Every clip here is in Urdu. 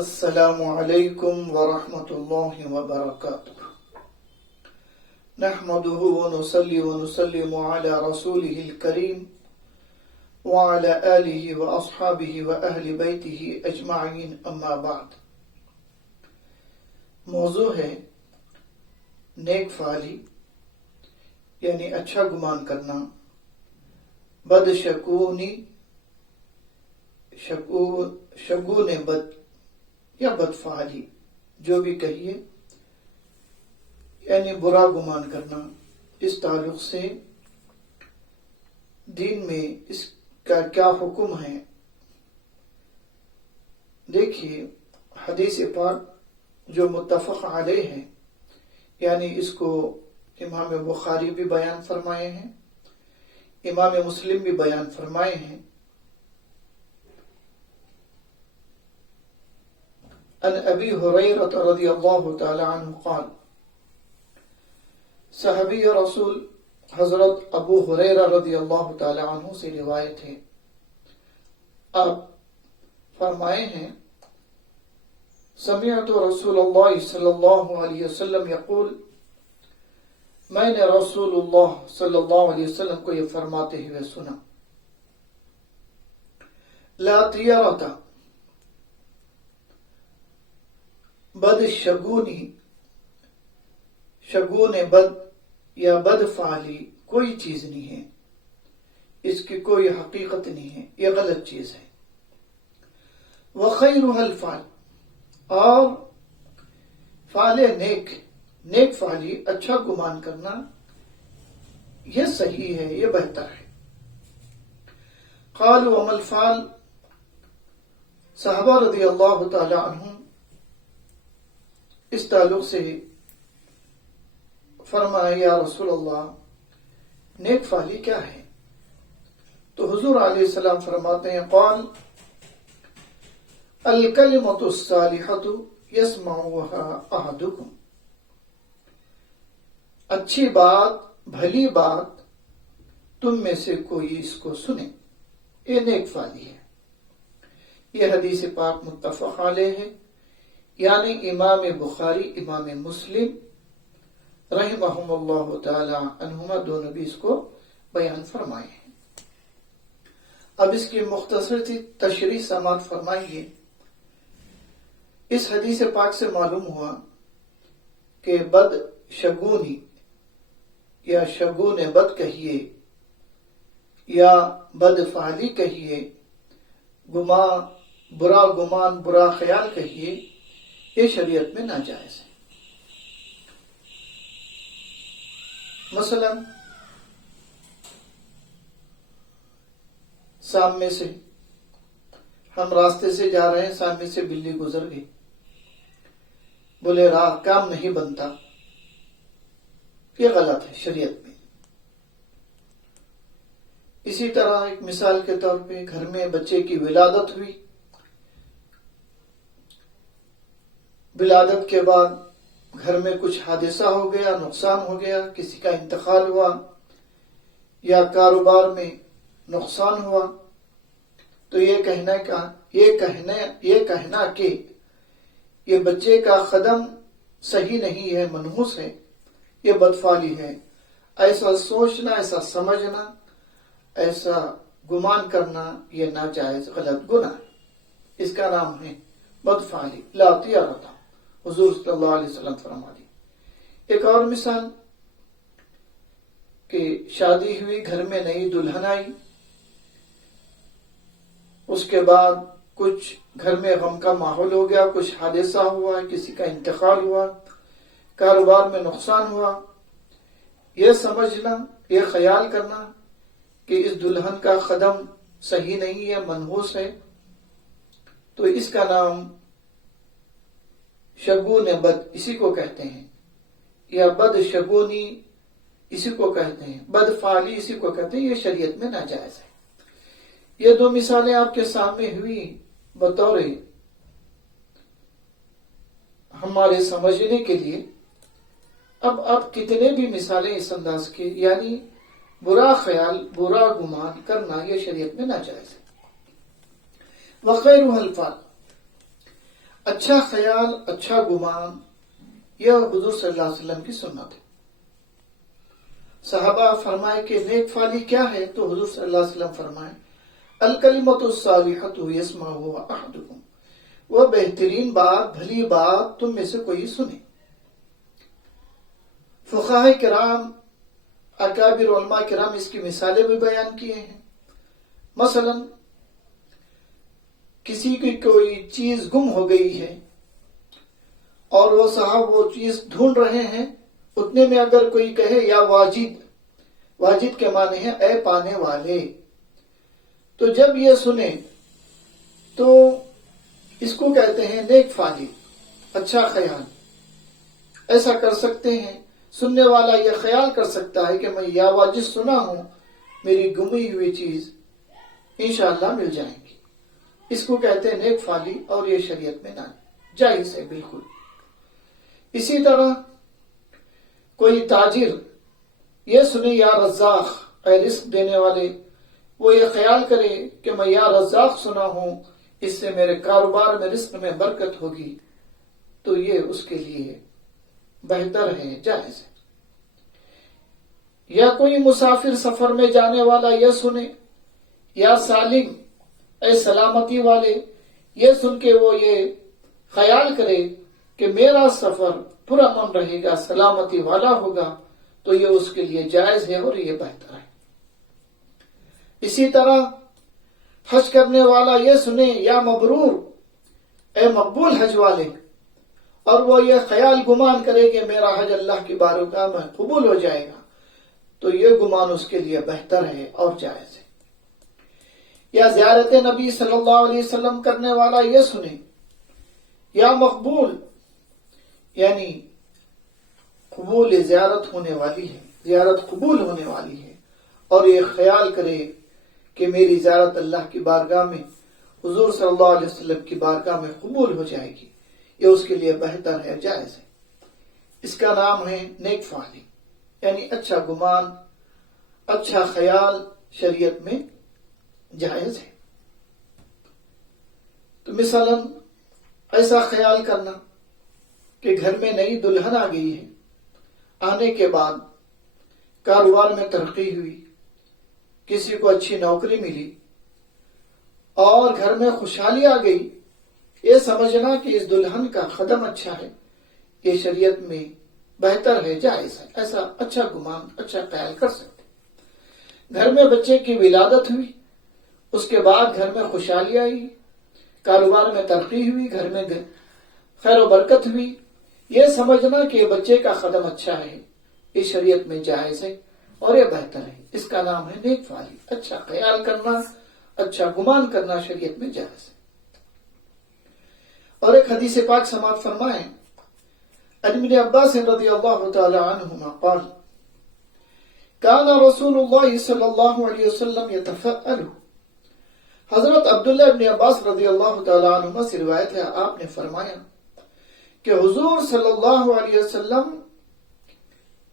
السلام علیکم ورحمۃ اللہ وبرکاتہ نحمده ونصلي ونسلم على رسوله الكريم وعلى آله وأصحابه وأهل بيته أجمعين اما بعد۔ موضوع ہے نیک فعلی یعنی اچھا گمان کرنا، بد شگونی، شگون بد یا بدفعلی جو بھی کہیے، یعنی برا گمان کرنا۔ اس تعلق سے دین میں اس کا کیا حکم ہے؟ دیکھیے، حدیث پاک جو متفق علیہ ہے، یعنی اس کو امام بخاری بھی بیان فرمائے ہیں، امام مسلم بھی بیان فرمائے ہیں۔ عن ابی ہریرہ رضی اللہ تعالی عنہ قال، صحابی رسول حضرت ابو ہریرہ رضی اللہ تعالی عنہ سے روایت ہے، آپ فرمائے ہیں، سمعت رسول اللہ صلی اللہ علیہ وسلم یقول، میں نے رسول اللہ صلی اللہ علیہ وسلم کو یہ فرماتے ہوئے سنا، لا طیرۃ، بد شگونی، شگون بد یا بد فعلی کوئی چیز نہیں ہے، اس کی کوئی حقیقت نہیں ہے، یہ غلط چیز ہے۔ وخیرها الفعل، اور فعل نیک، نیک فعلی اچھا گمان کرنا، یہ صحیح ہے، یہ بہتر ہے۔ قالوا وما الفعل، صحابہ رضی اللہ تعالی عنہم اس تعلق سے فرمایا، یا رسول اللہ، نیک فعلی کیا ہے؟ تو حضور علیہ السلام فرماتے ہیں، قال الکلمۃ الصالحۃ یسمعها احدکم، اچھی بات، بھلی بات تم میں سے کوئی اس کو سنے، یہ نیک فعلی ہے۔ یہ حدیث پاک متفق علیہ ہے، یعنی امام بخاری، امام مسلم رحمہم اللہ تعالی عنہما دونوں بھی اس کو بیان فرمائے ہیں۔ اب اس کی مختصر سی تشریح سماعت فرمائیے۔ اس حدیث پاک سے معلوم ہوا کہ بد شگونی یا شگون بد کہیے یا بد فعلی کہیے، برا گمان، برا خیال کہیے، یہ شریعت میں ناجائز ہے۔ مثلا سامنے سے ہم راستے سے جا رہے ہیں، سامنے سے بلی گزر گئی، بولے راہ کام نہیں بنتا، یہ غلط ہے شریعت میں۔ اسی طرح ایک مثال کے طور پہ گھر میں بچے کی ولادت ہوئی، ولادت کے بعد گھر میں کچھ حادثہ ہو گیا، نقصان ہو گیا، کسی کا انتقال ہوا یا کاروبار میں نقصان ہوا، تو یہ کہنا کہ یہ بچے کا قدم صحیح نہیں ہے، منحوس ہے، یہ بدفعلی ہے، ایسا سوچنا، ایسا سمجھنا، ایسا گمان کرنا، یہ ناجائز غلط گناہ ہے، اس کا نام ہے بدفعلی، لا طیرۃ، حضور صلی اللہ علیہ وسلم فرما دی۔ ایک اور مثال کہ شادی ہوئی، گھر میں نئی دلہن آئی، اس کے بعد کچھ گھر میں غم کا ماحول ہو گیا، کچھ حادثہ ہوا، کسی کا انتقال ہوا، کاروبار میں نقصان ہوا، یہ سمجھنا، یہ خیال کرنا کہ اس دلہن کا قدم صحیح نہیں ہے، منحوس ہے، تو اس کا نام شگون بد اسی کو کہتے ہیں، یا بد شگونی اسی کو کہتے ہیں، بد فعلی اسی کو کہتے ہیں، یہ شریعت میں ناجائز ہے۔ یہ دو مثالیں آپ کے سامنے ہوئی بطور ہمارے سمجھنے کے لیے۔ اب آپ کتنے بھی مثالیں اس انداز کے، یعنی برا خیال، برا گمان کرنا، یہ شریعت میں ناجائز ہے۔ وخیرها الفعل، اچھا خیال، اچھا گمان، یہ حضور صلی اللہ علیہ وسلم کی سنت ہے۔ صحابہ فرمائے کہ نیک فعلی کیا ہے؟ تو حضور صلی اللہ علیہ وسلم فرمائے الکلمۃ الصالحۃ یسمعها احدکم، وہ بہترین بات، بھلی بات تم میں سے کوئی سنے۔ فقہاء کرام، اکابر علماء کرام اس کی مثالیں بھی بیان کیے ہیں۔ مثلا کسی کی کوئی چیز گم ہو گئی ہے اور وہ صاحب وہ چیز ڈھونڈ رہے ہیں، اتنے میں اگر کوئی کہے یا واجد، واجد کے معنی ہے اے پانے والے، تو جب یہ سنے تو اس کو کہتے ہیں نیک فعلی، اچھا خیال۔ ایسا کر سکتے ہیں، سننے والا یہ خیال کر سکتا ہے کہ میں یا واجد سنا ہوں، میری گمی ہوئی چیز انشاءاللہ مل جائے گی۔ اس کو کہتے ہیں نیک فعلی، اور یہ شریعت میں جائز ہے بالکل۔ اسی طرح کوئی تاجر یہ سنے یا رزاق، اے رزق دینے والے، وہ یہ خیال کرے کہ میں یا رزاق سنا ہوں، اس سے میرے کاروبار میں، رزق میں برکت ہوگی، تو یہ اس کے لیے بہتر ہے، جائز ہے۔ یا کوئی مسافر سفر میں جانے والا یہ سنے یا سالم، اے سلامتی والے، یہ سن کے وہ یہ خیال کرے کہ میرا سفر پرامن رہے گا، سلامتی والا ہوگا، تو یہ اس کے لیے جائز ہے اور یہ بہتر ہے۔ اسی طرح حج کرنے والا یہ سنے یا مبرور، اے مقبول حج والے، اور وہ یہ خیال گمان کرے کہ میرا حج اللہ کی بارگاہ میں قبول ہو جائے گا، تو یہ گمان اس کے لیے بہتر ہے اور جائز ہے۔ یا زیارت نبی صلی اللہ علیہ وسلم کرنے والا یہ سنے یا مقبول، یعنی قبول زیارت ہونے والی ہے، زیارت قبول ہونے والی ہے، اور یہ خیال کرے کہ میری زیارت اللہ کی بارگاہ میں، حضور صلی اللہ علیہ وسلم کی بارگاہ میں قبول ہو جائے گی، یہ اس کے لیے بہتر ہے، جائز ہے۔ اس کا نام ہے نیک فعلی، یعنی اچھا گمان، اچھا خیال شریعت میں جائز ہے۔ تو مثلا ایسا خیال کرنا کہ گھر میں نئی دلہن آ گئی ہے، آنے کے بعد کاروبار میں ترقی ہوئی، کسی کو اچھی نوکری ملی اور گھر میں خوشحالی آ گئی، یہ سمجھنا کہ اس دلہن کا قدم اچھا ہے، یہ شریعت میں بہتر ہے، جائز ہے۔ ایسا اچھا گمان، اچھا خیال کر سکتے۔ گھر میں بچے کی ولادت ہوئی، اس کے بعد گھر میں خوشحالی آئی، کاروبار میں ترقی ہوئی، گھر میں خیر و برکت ہوئی، یہ سمجھنا کہ بچے کا قدم اچھا ہے، یہ شریعت میں جائز ہے اور یہ بہتر ہے۔ اس کا نام ہے نیک فعلی، اچھا خیال کرنا، اچھا گمان کرنا شریعت میں جائز ہے۔ اور ایک حدیث پاک سماعت فرمائیں، ابن عباس رضی اللہ تعالی عنہما قال کان رسول اللہ صلی اللہ علیہ وسلم یتفعل، حضرت عبداللہ ابن عباس رضی اللہ تعالی عنہما سے روایت ہے، آپ نے فرمایا کہ حضور صلی اللہ علیہ وسلم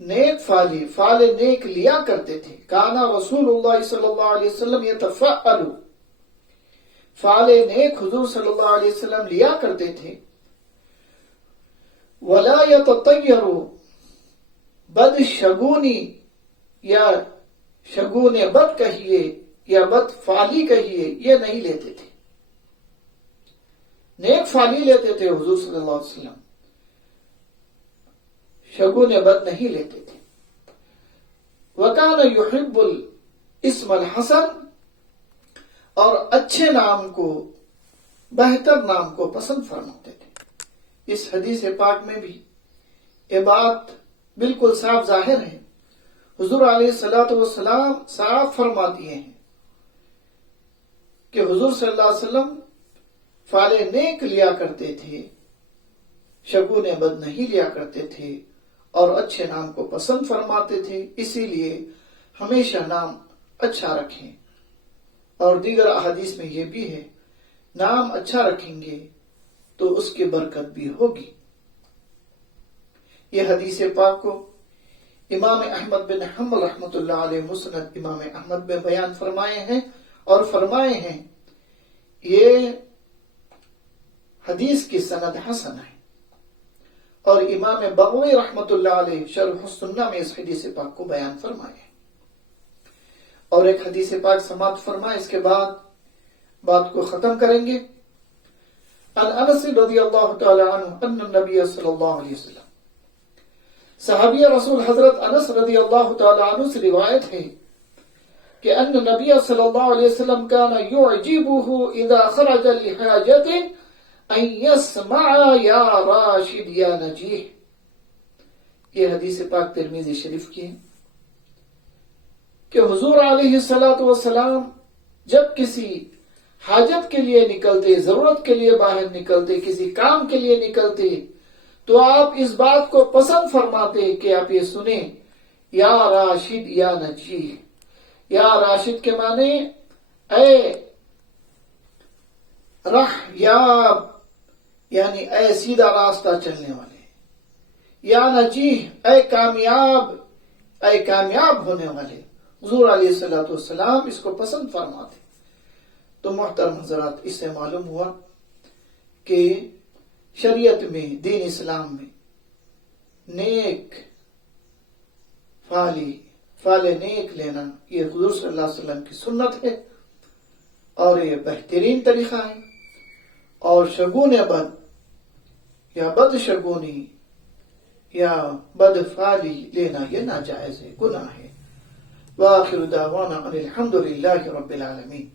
نیک فعلی، فعل نیک لیا کرتے تھے۔ کانا رسول اللہ صلی اللہ علیہ وسلم یتفعل، فعل نیک حضور صلی اللہ علیہ وسلم لیا کرتے تھے۔ ولا یتطیر، بد شگونی یا شگون بد کہیے یا بد فعلی کہیے، یہ نہیں لیتے تھے، نیک فعلی لیتے تھے حضور صلی اللہ علیہ وسلم، شگون بد نہیں لیتے تھے۔ وکان یحب الاسم الحسن، اور اچھے نام کو، بہتر نام کو پسند فرماتے تھے۔ اس حدیث پاک میں بھی یہ بات بالکل صاف ظاہر ہے، حضور علیہ الصلوۃ والسلام صاف فرما دیے ہیں کہ حضور صلی اللہ علیہ وسلم فعل نیک لیا کرتے تھے، شگون بد نہیں لیا کرتے تھے، اور اچھے نام کو پسند فرماتے تھے، اسی لیے ہمیشہ نام اچھا رکھیں۔ اور دیگر احادیث میں یہ بھی ہے، نام اچھا رکھیں گے تو اس کی برکت بھی ہوگی۔ یہ حدیث پاک کو امام احمد بن حنبل رحمۃ اللہ علیہ مسند امام احمد میں بیان فرمائے ہیں، اور فرمائے ہیں یہ حدیث کی سند حسن ہے، اور امام بغوی رحمت اللہ علیہ شرح السنہ میں اس حدیث پاک کو بیان فرمائے، اور ایک حدیث پاک سماعت فرمائے، اس کے بعد بات کو ختم کریں گے۔ عن انس رضی اللہ تعالی عنہ ان النبی صلی اللہ علیہ وسلم، صحابی رسول حضرت انس رضی اللہ تعالی عنہ سے روایت ہے کہ ان نبی صلی اللہ علیہ وسلم كان يعجبه اذا خرج لحاجة ان يسمع یا راشد یا نجیح۔ یہ حدیث پاک ترمذی شریف کی ہے کہ حضور علیہ السلام جب کسی حاجت کے لیے نکلتے، ضرورت کے لیے باہر نکلتے، کسی کام کے لیے نکلتے، تو آپ اس بات کو پسند فرماتے کہ آپ یہ سنیں، یا راشد یا نجیح۔ یا راشد کے معنی اے رح یاب، یعنی اے سیدھا راستہ چلنے والے، یا نجیح اے کامیاب ہونے والے۔ حضور علیہ السلام اس کو پسند فرماتے۔ تو محترم حضرات، اس سے معلوم ہوا کہ شریعت میں، دین اسلام میں نیک فال نیک لینا یہ حضور صلی اللہ علیہ وسلم کی سنت ہے، اور یہ بہترین طریقہ ہے، اور شگون بد یا بد شگونی یا بد فالی لینا یہ ناجائز ہے، گناہ ہے۔ وآخر دعوانا ان الحمد للہ رب العالمین۔